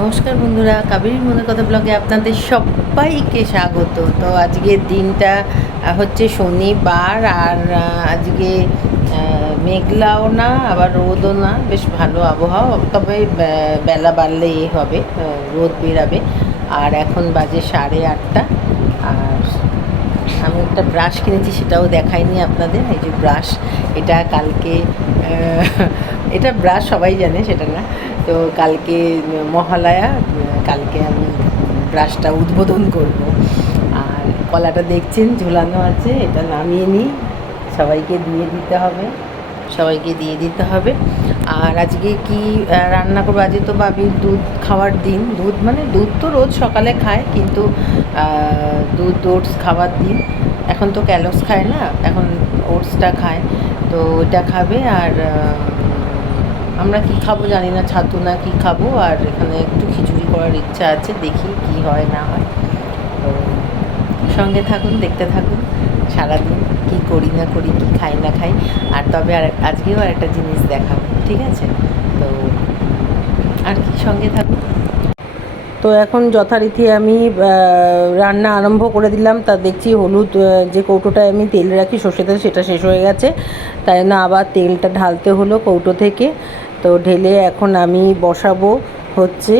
নমস্কার বন্ধুরা, কাবেরীর মনের কথা ব্লগে আপনাদের সবাইকে স্বাগত। তো আজকের দিনটা হচ্ছে শনিবার, আর আজকে মেঘলাও না আবার রোদও না, বেশ ভালো আবহাওয়া। তবে বেলা বাড়লে হবে, রোদ বেরাবে। আর এখন বাজে 8:30। আর আমি একটা ব্রাশ কিনেছি, সেটাও দেখাইনি আপনাদের। এই যে ব্রাশ, এটা কালকে এটা ব্রাশ সবাই জানে, সেটা না। তো কালকে মহালয়া, কালকে আমি ব্রাশটা উদ্বোধন করব। আর কলাটা দেখছেন ঝোলানো আছে, এটা নামিয়ে নিই, সবাইকে দিয়ে দিতে হবে। আর আজকে কি রান্না করবো? আজকে তো বাবির দুধ খাওয়ার দিন। দুধ তো রোজ সকালে খায়, কিন্তু দুধ ওটস খাওয়ার দিন। এখন তো ক্যালস খায় না, এখন ওটসটা খায়। তো ওইটা খাবে। আর আমরা কি খাবো জানি না, ছাতু না কি খাবো। আর এখানে একটু খিচুড়ি করার ইচ্ছা আছে, দেখি কি হয় না হয়। তো সঙ্গে থাকুন, দেখতে থাকুন সারাদিন কি করি না করি, কি খাই না খাই। আর তবে আজকেও একটা জিনিস দেখাবো, ঠিক আছে? তো আর কি, সঙ্গে থাকুন। তো এখন যথারীতি আমি রান্না আরম্ভ করে দিলাম। তা দেখছি হলুদ, যে কৌটোটায় আমি তেল রাখি সর্ষে তেল, সেটা শেষ হয়ে গেছে। তাই না আবার তেলটা ঢালতে হলো কৌটো থেকে। তো ঢেলে এখন আমি বসাবো হচ্ছে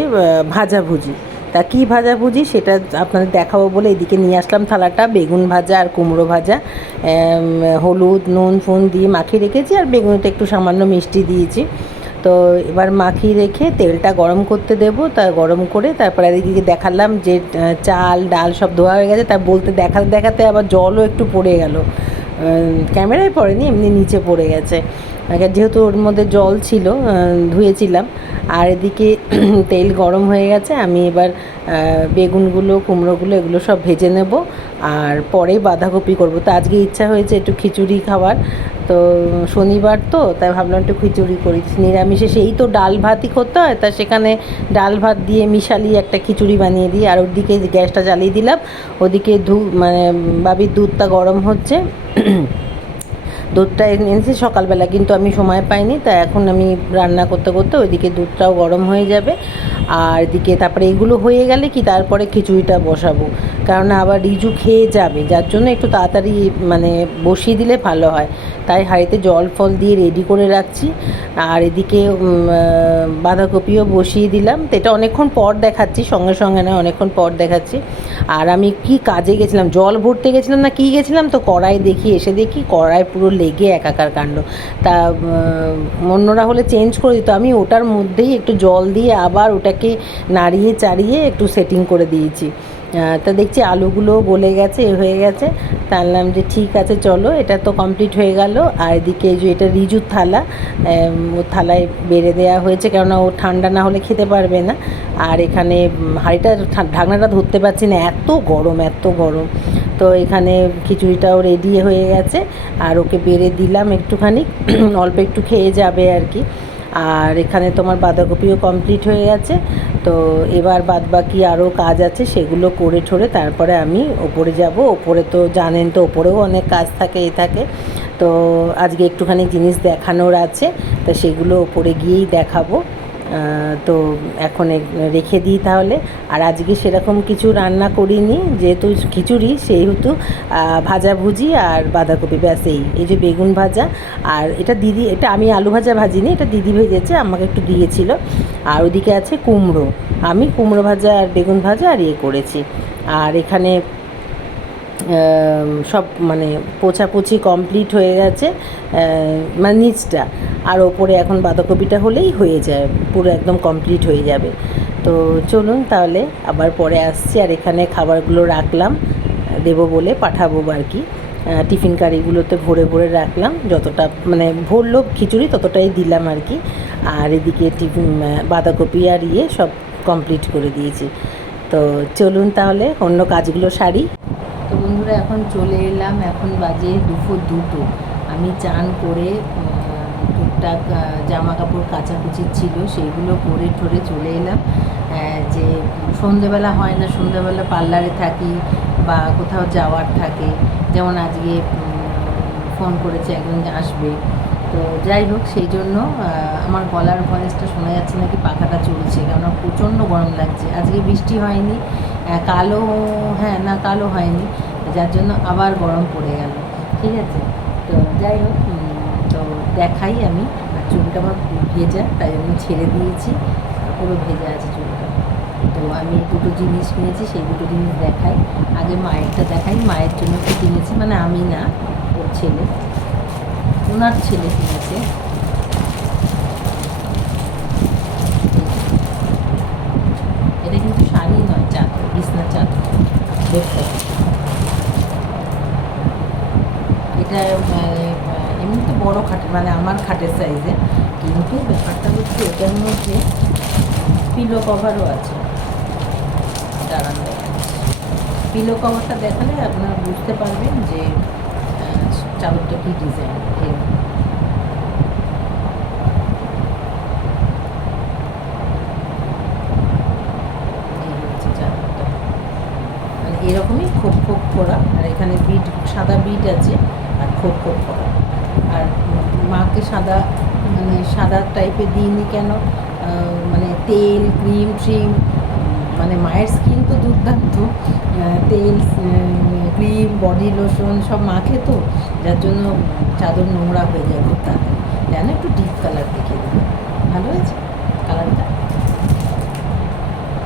ভাজাভুজি। তা কী ভাজাভুজি সেটা আপনাদের দেখাবো বলে এদিকে নিয়ে আসলাম থালাটা। বেগুন ভাজা আর কুমড়ো ভাজা, হলুদ নুন ফুন দিয়ে মাখিয়ে রেখেছি, আর বেগুনিতে একটু সামান্য মিষ্টি দিয়েছি। তো এবার মাখিয়ে রেখে তেলটা গরম করতে দেবো। তা গরম করে তারপরে এদিকে দেখালাম যে চাল ডাল সব ধোয়া হয়ে গেছে। তা বলতে দেখাতে দেখাতে আবার জলও একটু পড়ে গেল, ক্যামেরায় পড়েনি, এমনি নিচে পড়ে গেছে। যেহেতু ওর মধ্যে জল ছিল, ধুয়েছিলাম। আর এদিকে তেল গরম হয়ে গেছে, আমি এবার বেগুনগুলো কুমড়োগুলো এগুলো সব ভেজে নেব। আর পরে বাঁধাকপি করব। তো আজকে ইচ্ছা হয়েছে একটু খিচুড়ি খাবার। তো শনিবার তো, তাই ভাবলাম একটু খিচুড়ি করি। নিরামিষে সেই তো ডাল ভাতই করতে হয়, তা সেখানে ডাল ভাত দিয়ে মিশালিয়ে একটা খিচুড়ি বানিয়ে দিই। আর ওদিকে গ্যাসটা জ্বালিয়ে দিলাম, ওদিকে বাবির দুধটা গরম হচ্ছে। দুধটা এনেছি সকালবেলা, কিন্তু আমি সময় পাইনি। তাই এখন আমি রান্না করতে করতে ওইদিকে দুধটাও গরম হয়ে যাবে। আর এদিকে তারপরে এগুলো হয়ে গেলে কি তারপরে খিচুড়িটা বসাবো, কারণ আবার রিজু খেয়ে যাবে, যার জন্য একটু তাড়াতাড়ি বসিয়ে দিলে ভালো হয়। তাই হাঁড়িতে জল ফল দিয়ে রেডি করে রাখছি। আর এদিকে বাঁধাকপিও বসিয়ে দিলাম। তো এটা অনেকক্ষণ পর দেখাচ্ছি, সঙ্গে সঙ্গে নয়, অনেকক্ষণ পর দেখাচ্ছি। আর আমি কি কাজে গেছিলাম, জল ভরতে গেছিলাম না কি গেছিলাম, তো কড়াই এসে দেখি কড়াই পুরো লেগে একাকার কাণ্ড। তা অন্যরা হলে চেঞ্জ করে দিত, আমি ওটার মধ্যেই একটু জল দিয়ে আবার ওটাকে নাড়িয়ে চাড়িয়ে একটু সেটিং করে দিয়েছি। তা দেখছি আলুগুলো গলে গেছে, হয়ে গেছে। তা আনলাম যে ঠিক আছে চলো, এটা তো কমপ্লিট হয়ে গেল। আর এদিকে যে এটা রিজুর থালা, ও থালায় বেড়ে দেওয়া হয়েছে, কেননা ও ঠান্ডা না হলে খেতে পারবে না। আর এখানে হাঁড়িটা ঢাকনাটা ধরতে পারছি না, এত গরম এত গরম। তো এখানে খিচুড়িটাও রেডি হয়ে গেছে, আর ওকে বেড়ে দিলাম একটুখানি, অল্প একটু খেয়ে যাবে আর কি। আর এখানে তোমার বাঁধাকপিও কমপ্লিট হয়ে গেছে। তো এবার বাদবাকি আরও কাজ আছে, সেগুলো করে ঠোরে তারপরে আমি ওপরে যাব। ওপরে তো জানেন তো, ওপরেও অনেক কাজ থাকে থাকে। তো আজকে একটুখানি জিনিস দেখানোর আছে, তো সেগুলো ওপরে গিয়েই দেখাবো। তো এখন রেখে দিই তাহলে। আর আজকে সেরকম কিছু রান্না করিনি, যেহেতু খিচুড়ি, সেহেতু ভাজাভুজি আর বাঁধাকপি, ব্যাস এই যে বেগুন ভাজা। আর এটা আমি আলু ভাজা ভাজিনি, এটা দিদি ভেজেছে, আমাকে একটু দিয়েছিল। আর ওদিকে আছে কুমড়ো, আমি কুমড়ো ভাজা আর বেগুন ভাজা আর করেছি। আর এখানে সব পোছাপুছি কমপ্লিট হয়ে গেছে, নিচটা। আর ওপরে এখন বাঁধাকপিটা হলেই হয়ে যায়, পুরো একদম কমপ্লিট হয়ে যাবে। তো চলুন তাহলে আবার পরে আসছি। আর এখানে খাবারগুলো রাখলাম, দেবো বলে পাঠাবো আর কি। টিফিন কারিগুলোতে ভরে ভরে রাখলাম, যতটা ভরলো খিচুড়ি ততটাই দিলাম আর কি। আর এদিকে বাঁধাকপি আর সব কমপ্লিট করে দিয়েছি। তো চলুন তাহলে অন্য কাজগুলো সারি। তো বন্ধুরা, এখন চলে এলাম, এখন বাজে দুপুর 2টো। আমি চান করে টুকটাক জামা কাপড় কাচাকুচি ছিল, সেইগুলো করে ঠরে চলে এলাম। যে সন্ধেবেলা হয় না, সন্ধেবেলা পার্লারে থাকি বা কোথাও যাওয়ার থাকে, যেমন আজকে ফোন করেছে একজন আসবে। তো যাই হোক, সেই জন্য আমার গলার ভয়েসটা শোনা যাচ্ছে নাকি পাখাটা চলছে, কেননা প্রচণ্ড গরম লাগছে। আজকে বৃষ্টি হয়নি, কালো, হ্যাঁ না কালো হয়নি, যার জন্য আবার গরম পড়ে গেল। ঠিক আছে, তো যাই হোক, তো দেখাই আমি। চুলটা আমার ভেজা, তাই জন্য ছেড়ে দিয়েছি, পুরো ভেজা আছে চুলটা। তো আমি দুটো জিনিস কিনেছি, সেই দুটো জিনিস দেখাই। আগে মায়েরটা দেখাই। মায়ের জন্য কি কিনেছি, মানে আমি না, ওর ছেলে, ওনার ছেলে কিনেছে। এটা কিন্তু শাড়ি নয়, চাদর, বিছনা চাদর। দেখতে এটা এমনি তো বড়ো খাটের, মানে আমার খাটের সাইজে, কিন্তু ব্যাপারটা হচ্ছে এটার মধ্যে পিলো কভারও আছে। দাঁড়ান দেখাচ্ছি। পিলো কভারটা দেখালে আপনারা বুঝতে পারবেন যে চাদরটা কী ডিজাইন। এই হচ্ছে চাদরটা, মানে এরকমই খোপ খোপ করা, আর এখানে বিট, সাদা বিট আছে, আর খোপ খোপ করা। আর মাকে সাদা, মানে সাদা টাইপের দিইনি কেন, মানে তেল, ক্রিম ট্রিম, মানে মায়ের স্কিন তো দুর্দান্ত, তেল, ক্রিম, বডি লোশন সব মাখে, তো যার জন্য চাদর নোংরা হয়ে যায় খুব তাড়াতাড়ি। যেন একটু ডিপ কালার দেখিয়ে দেবে। ভালো হয়েছে কালারটা,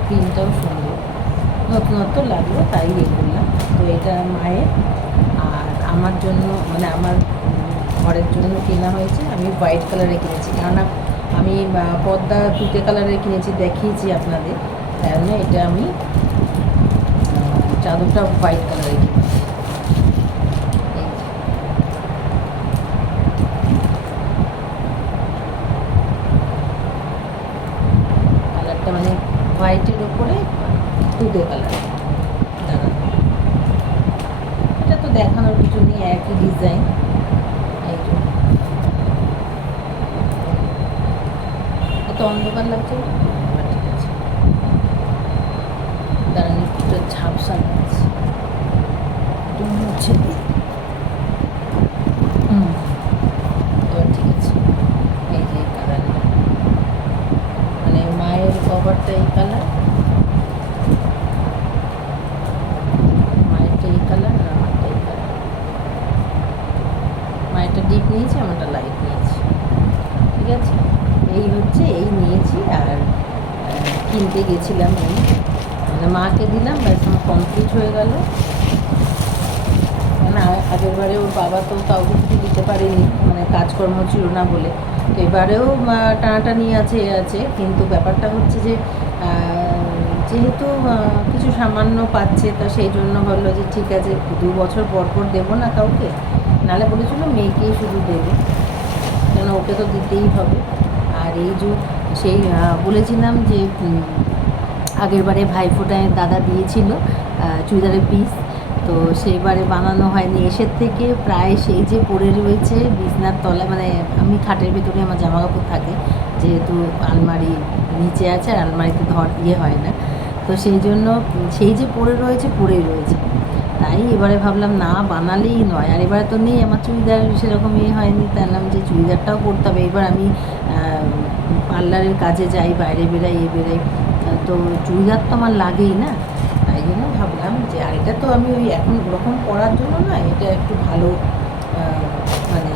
ক্রিমটাও সুন্দর, নতুনত্ব লাগলো, তাই ইয়ে করলাম। তো এটা মায়ের, আর আমার জন্য, মানে আমার ঘরের জন্য কেনা হয়েছে। আমি হোয়াইট কালারে কিনেছি, কেননা আমি পর্দা তুতে কালারে কিনেছি, দেখিয়েছি আপনাদের, তাই জন্য এটা আমি চাদরটা হোয়াইট কালারে কিনেছি। কালারটা মানে হোয়াইটের ওপরে তুতে কালার। দাঁড়ান, এটা তো দেখানোর কিছু নেই, একই ডিজাইন। এই যে এত অন্ধকার লাগছে, ঠিক আছে, দাঁড়ান একটু ঝাপসা লাগছে, একটু মুছে দিই। এবার ঠিক আছে। এই যে কালার, মানে মায়ের কভারটা এই কালার, মায়েরটা এই কালার, আর আমারটা এই কালার। মায়েরটা ডিপ নিয়েছি, আমারটা লাইট নিয়েছি। ঠিক আছে, এই হচ্ছে, এই নিয়েছি। আর কিনতে গেছিলাম আমি, মানে মাকে দিলাম, ব্যাস আমার কমপ্লিট হয়ে গেল। মানে আগের বারে ওর বাবা তো কাউকে কিছু দিতে পারেনি, মানে কাজকর্ম ছিল না বলে। তো এবারেও টানাটানি আছে, কিন্তু ব্যাপারটা হচ্ছে যে যেহেতু কিছু সামান্য পাচ্ছে, তা সেই জন্য বললো যে ঠিক আছে, 2 বছর পর পর দেবো না কাউকে, নাহলে বলেছিল মেয়েকেই শুধু দেবে, কেন ওকে তো দিতেই হবে। আর এই যে সেই বলেছিলাম যে আগের বারে ভাইফোঁটায় দাদা দিয়েছিল চুড়িদারের পিস, তো সেইবারে বানানো হয়নি। এসের থেকে প্রায় সেই যে পড়ে রয়েছে বিছনার তলায়, মানে আমি খাটের ভিতরে আমার জামা কাপড় থাকে, যেহেতু আলমারি নিচে আছে, আর আলমারিতে ইয়ে হয় না, তো সেই জন্য সেই যে পড়েই রয়েছে। তাই এবারে ভাবলাম না, বানালেই নয়। আর এবারে তো নেই আমার চুড়িদার, সেরকম ইয়ে হয়নি, তাইলাম যে চুড়িদারটাও পরতে হবে। এবার আমি পার্লারের কাজে যাই, বাইরে বেরাই, বেরাই, তো চুড়িদার তো আমার লাগেই না। তাই জন্য ভাবলাম যে, আর এটা তো আমি ওই এখন ওরকম পরার জন্য না, এটা একটু ভালো, মানে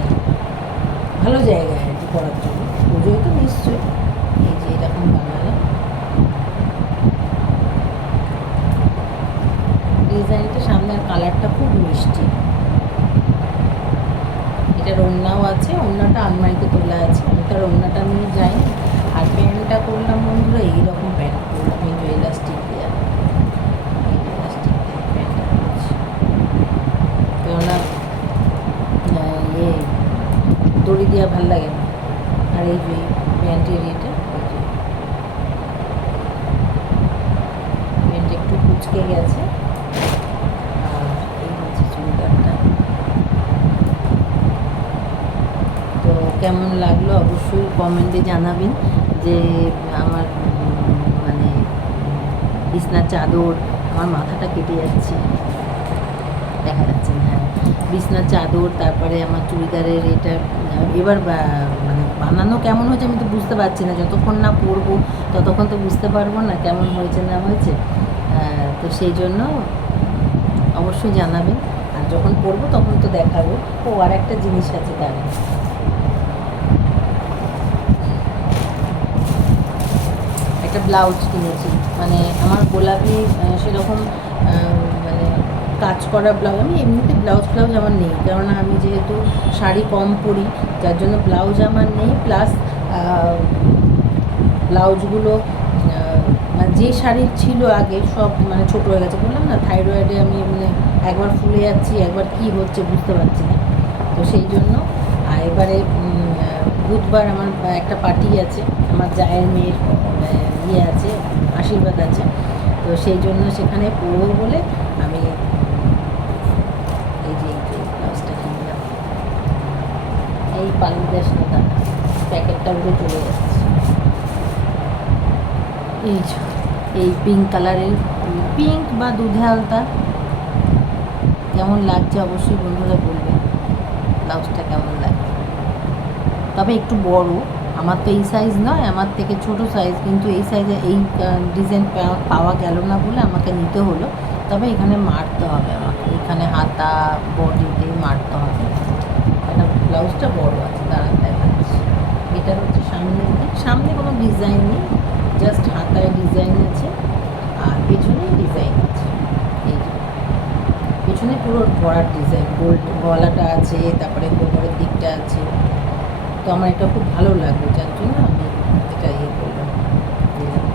ভালো জায়গায় আর কি পরার জন্য। পুজোয় তো নিশ্চয়ই। এই যে এরকম বানালাম, ডিজাইনটা সামনে, আর কালারটা খুব মিষ্টি। এটার ওড়নাও আছে, ওড়নাটা আলমারিতে তোলা আছে, আমি তার ওড়নাটা নিয়ে যাই। আর প্যান্টটা করলাম বন্ধুরা, এইরকম প্যান্ট করলাম, এই যে ইলাস্টিক দেওয়া, এই ইলাস্টিক দিয়ে প্যান্টটা করছি, কেননা ইয়ে দড়ি দেওয়া ভাল লাগে না। আর এই যে প্যান্টের এটা, প্যান্ট একটু কুচকে গেছে। আর এই হচ্ছে চুড়িদারটা। তো কেমন লাগলো অবশ্যই কমেন্টে জানাবেন। যে আমার মানে বিছনার চাদর, আমার মাথাটা কেটে যাচ্ছে, দেখা যাচ্ছে না, হ্যাঁ, বিছনার চাদর, তারপরে আমার চুড়িদারের এটা এবার মানে বানানো কেমন হয়েছে আমি তো বুঝতে পারছি না, যতক্ষণ না পরবো ততক্ষণ তো বুঝতে পারবো না কেমন হয়েছে না হয়েছে। তো সেই জন্য অবশ্যই জানাবেন, আর যখন পরবো তখন তো দেখাবো। ও আর একটা জিনিস আছে, তার একটা ব্লাউজ কিনেছি, মানে আমার গোলাপি সেরকম মানে কাজ করা ব্লাউজ, আমি এমনিতে ব্লাউজ আমার নেই, কেননা আমি যেহেতু শাড়ি কম পরি যার জন্য ব্লাউজ আমার নেই। প্লাস ব্লাউজগুলো মানে যে শাড়ির ছিল আগে সব মানে ছোটো হয়ে গেছে, বললাম না থাইরয়েডে আমি মানে একবার ফুলে যাচ্ছি, একবার কি হচ্ছে বুঝতে পারছি না। তো সেই জন্য আর এবারে বুধবার আমার একটা পার্টি আছে, আমার জায়ের মেয়ের ইয়ে আছে, আশীর্বাদ আছে, তো সেই জন্য সেখানে পরবো বলে আমি এই যে ব্লাউজটা কিনলাম। এই পালিয়ে যাস না দাদা, প্যাকেটটা উঠে চলে যাচ্ছে। এই পিঙ্ক কালারের, পিঙ্ক বা দুধে আলতা, কেমন লাগছে অবশ্যই বন্ধুরা বলবেন ব্লাউজটা কেমন লাগে। তবে একটু বড়, আমার তো এই সাইজ নয়, আমার থেকে ছোট সাইজ, কিন্তু এই সাইজে এই ডিজাইন পাওয়া গেল না বলে আমাকে নিতে হলো। তবে এখানে মারতে হবে আমাকে, এখানে হাতা বডিতে মারতে হবে। এটা ব্লাউজটা বড় আছে, দাঁড়ান দেখাচ্ছি। এটা হচ্ছে সামনের দিক, সামনে কোনো ডিজাইন নেই, জাস্ট হাতায় ডিজাইন আছে আর পেছনে ডিজাইন আছে। এই যে পেছনে পুরো ভরার ডিজাইন, গোল্ড গলাটা আছে, তারপরে কোমরের দিকটা আছে। তো আমার এটা খুব ভালো লাগলো, যার জন্য আমি এটা ইয়ে করলাম, দিলাম।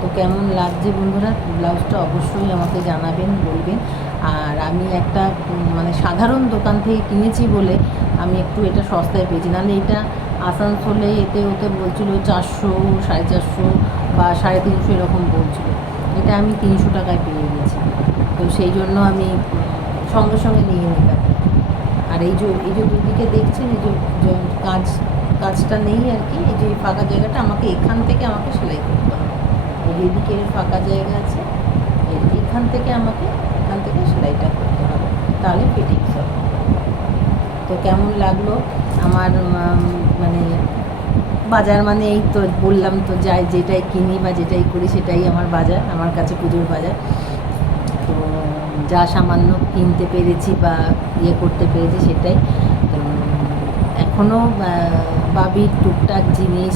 তো কেমন লাগছে বন্ধুরা ব্লাউজটা অবশ্যই আমাকে জানাবেন, বলবেন। আর আমি একটা মানে সাধারণ দোকান থেকে কিনেছি বলে আমি একটু এটা সস্তায় পেয়েছি, নাহলে এটা আসানসোলে এতে ওতে বলছিল 400, 450 বা 350 এরকম বলছিল। এটা আমি 300 টাকায় পেয়ে গেছি। তো সেই জন্য আমি সঙ্গে সঙ্গে নিয়ে নিলাম। আর এই যে দুদিকে দেখছেন, এই যে কাজটা নেই আর কি, এই যে ফাঁকা জায়গাটা আমাকে এখান থেকে আমাকে সেলাই করতে হবে। এইদিকে ফাঁকা জায়গা আছে, এখান থেকে সেলাইটা করতে হবে, তাহলে ফিটিংস হবে। তো কেমন লাগলো আমার মানে বাজার, মানে এই তো বললাম তো, যাই যেটাই কিনি বা যেটাই করি সেটাই আমার বাজার, আমার কাছে পুজোর বাজার। তো যা সামান্য কিনতে পেরেছি বা ইয়ে করতে পেরেছি সেটাই। এখনও বাবির টুকটাক জিনিস,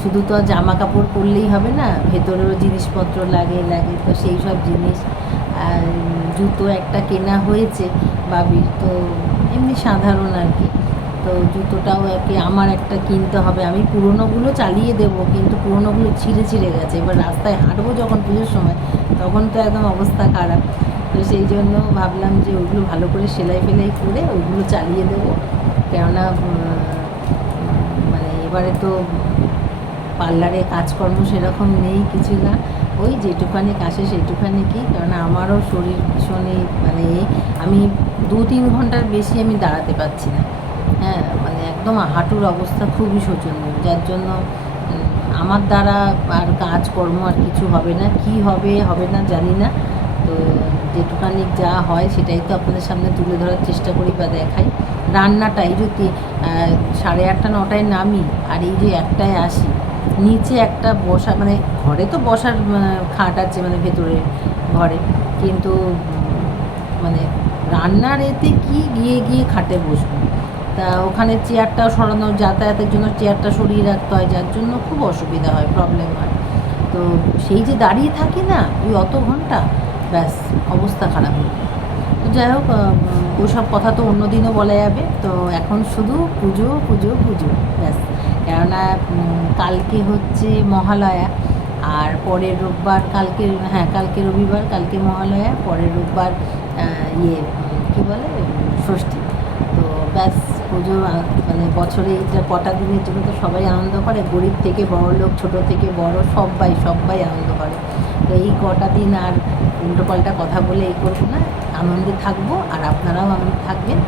শুধু তো জামা কাপড় পরলেই হবে না, ভেতরেরও জিনিসপত্র লাগে, তো সেই সব জিনিস। জুতো একটা কেনা হয়েছে বাবির, তো এমনি সাধারণ আর কি। তো জুতোটাও আর কি আমার একটা কিনতে হবে, আমি পুরোনোগুলো চালিয়ে দেবো, কিন্তু পুরোনোগুলো ছিঁড়ে গেছে। এবার রাস্তায় হাঁটবো যখন পুজোর সময়, তখন তো একদম অবস্থা খারাপ। তো সেই জন্য ভাবলাম যে ওইগুলো ভালো করে সেলাই ফেলাই করে ওইগুলো চালিয়ে দেবো, কেননা মানে এবারে তো পার্লারে কাজকর্ম সেরকম নেই, কিছু না, ওই যেটুখানি আসে সেইটুখানি কি, কেননা আমারও শরীর ভীষণই মানে আমি 2-3 ঘন্টার বেশি আমি দাঁড়াতে পারছি না। হ্যাঁ, মানে একদম হাঁটুর অবস্থা খুবই শোচনীয়, যার জন্য আমার দ্বারা আর কাজকর্ম আর কিছু হবে না, কি হবে না জানি না। তো যেটুখানি যা হয় সেটাই তো আপনাদের সামনে তুলে ধরার চেষ্টা করি বা দেখাই। রান্নাটা এই যে 8:30 9টায় নামি, আর এই যে 1টায় আসি, নিচে একটা বসা মানে ঘরে তো বসার খাট আছে, মানে ভেতরে ঘরে, কিন্তু মানে রান্নার এতে কি গিয়ে খাটে বসবো, তা ওখানে চেয়ারটাও সরানো, যাতায়াতের জন্য চেয়ারটা সরিয়ে রাখতে হয়, যার জন্য খুব অসুবিধা হয়, প্রবলেম হয়। তো সেই যে দাঁড়িয়ে থাকি না ওই অত ঘন্টা, ব্যাস অবস্থা খারাপ হয়ে যায়। তো যাই হোক, ওইসব কথা তো অন্য দিনও বলা যাবে। তো এখন শুধু পুজো পুজো পুজো, ব্যাস। কেননা কালকে হচ্ছে মহালয়া, আর পরের রোববার, কালকে রবিবার, কালকে মহালয়া, পরের রোববার ইয়ে কী বলে ষষ্ঠী। তো ব্যাস পুজো, মানে বছরে এইটা কটা দিনের জন্য তো সবাই আনন্দ করে, গরিব থেকে বড় লোক, ছোটো থেকে বড়, সবাই আনন্দ করে। তো এই কটা দিন আর উল্টোপাল্টা কথা বলে এই করবো না, আনন্দে থাকবো, আর আপনারাও আনন্দে থাকবেন।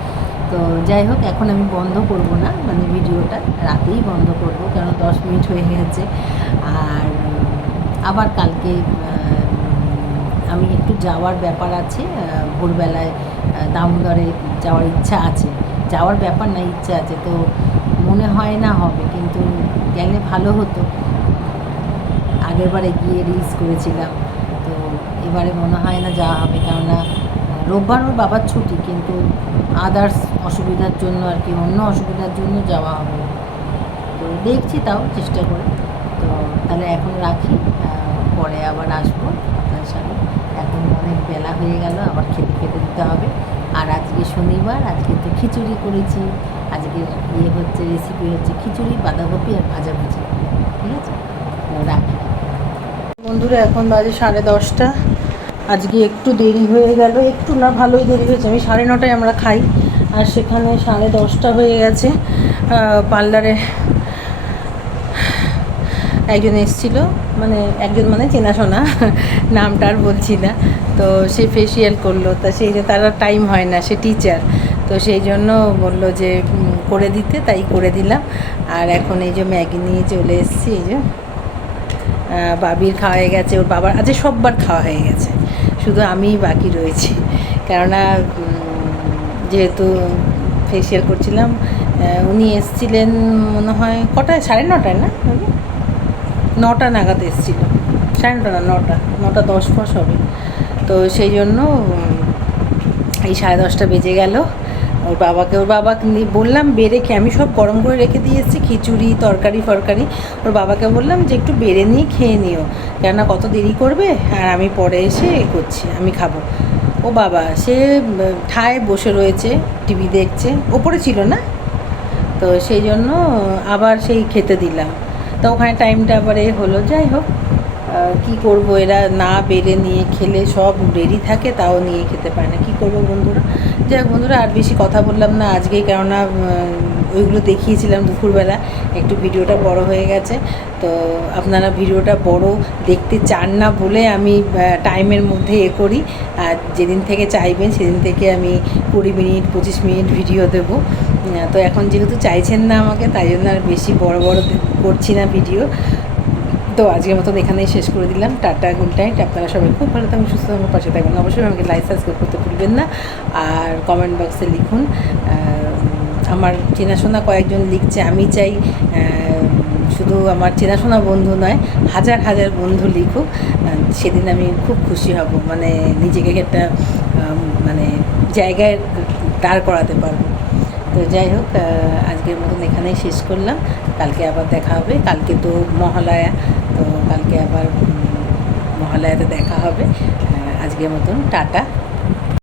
তো যাই হোক, এখন আমি বন্ধ করব না, মানে ভিডিওটা রাতেই বন্ধ করব, কারণ 10 মিনিট হয়ে গেছে। আর আবার কালকে আমি একটু যাওয়ার ব্যাপার আছে, ভোরবেলায় দামোদরে যাওয়ার ইচ্ছা আছে, যাওয়ার ব্যাপার না, ইচ্ছা আছে। তো মনে হয় না হবে, কিন্তু গেলে ভালো হতো। আগেরবারে গিয়ে রিলস করেছিলাম, তো এবারে মনে হয় না যাওয়া হবে, কেননা রোববার ওর বাবার ছুটি, কিন্তু আদার্স অসুবিধার জন্য আর কি, অন্য অসুবিধার জন্য যাওয়া হবে। তো দেখছি, তাও চেষ্টা করে। তো তাহলে এখন রাখি, পরে আবার আসবো তার সাথে। এখন অনেক বেলা হয়ে গেল, আবার খেতে খেতে দিতে হবে। আর আজকে শনিবার, আজকে তো খিচুড়ি করেছি। আজকের হচ্ছে রেসিপি হচ্ছে খিচুড়ি, বাঁধাকপি আর ভাজাভুজি। ঠিক আছে, রাখি। বন্ধুরা, এখন বাজে 10:30। আজকে একটু দেরি হয়ে গেল, একটু না, ভালোই দেরি হয়েছে। আমি 9:30টায় আমরা খাই, আর সেখানে 10:30 হয়ে গেছে। পার্লারে একজন এসেছিলো, মানে চেনাশোনা, নামটা আর বলছি না। তো সে ফেসিয়াল করলো, তা সেই যে তার টাইম হয় না, সে টিচার, তো সেই জন্য বললো যে করে দিতে, তাই করে দিলাম। আর এখন এই যে ম্যাগি নিয়ে চলে এসেছি। এই যে বাবির খাওয়া হয়ে গেছে, ওর বাবার আজকে সববার খাওয়া হয়ে গেছে, শুধু আমিই বাকি রয়েছি। কেননা যেহেতু ফেসিয়াল করছিলাম, উনি এসেছিলেন মনে হয় কটায়, 9:30 না, 9টা নাগাদ এসেছিলো, 9:30 না, 9:10 হবে। তো সেই জন্য এই 10:30 বেজে গেল। ওর বাবাকে বললাম বেড়ে খেয়ে, আমি সব গরম করে রেখে দিয়ে এসেছি, খিচুড়ি ফরকারি। ওর বাবাকে বললাম যে একটু বেড়ে নিয়ে খেয়ে নিও, কেননা কত দেরি করবে, আর আমি পরে এসে করছি, আমি খাবো। ও বাবা, সে ঠায় বসে রয়েছে, টিভি দেখছে, ওপরে ছিল না, তো সেই জন্য আবার সেই খেতে দিলাম। তো ওখানে টাইমটা আবার হলো। যাই হোক, কী করবো, এরা না বেড়ে নিয়ে খেলে, সব রেডি থাকে তাও নিয়ে খেতে পারে না, কী করবো বন্ধুরা। যাই হোক বন্ধুরা, আর বেশি কথা বললাম না আজকে, কেননা ওইগুলো দেখিয়েছিলাম দুপুরবেলা, একটু ভিডিওটা বড় হয়ে গেছে। তো আপনারা ভিডিওটা বড় দেখতে চান না বলে আমি টাইমের মধ্যে করি, আর যেদিন থেকে চাইবেন সেদিন থেকে আমি 20 মিনিট 25 মিনিট ভিডিও দেবো। তো এখন যেহেতু চাইছেন না আমাকে, তাই জন্য আর বেশি বড় করছি না ভিডিও। তো আজকের মতন এখানেই শেষ করে দিলাম। Tata, good night. আপনারা সবাই খুব ভালো থাকবেন, সুস্থ থাকবেন, পাশে থাকবেন। অবশ্যই আমাকে লাইক সাবস্ক্রাইব করতে ভুলবেন না, আর কমেন্ট বক্সে লিখুন। আমার চেনাশোনা কয়েকজন লিখছে, আমি চাই শুধু আমার চেনাশোনা বন্ধু নয়, হাজার হাজার বন্ধু লিখুক, সেদিন আমি খুব খুশি হব, নিজেকে একটা জায়গায় দাঁড় করাতে পারবো। তো যাই হোক, আজকের মতন এখানেই শেষ করলাম। কালকে আবার দেখা হবে। কালকে তো মহালয়া, তো কালকে আবার মহালয়াতে দেখা হবে। আজকের মতন টাটা।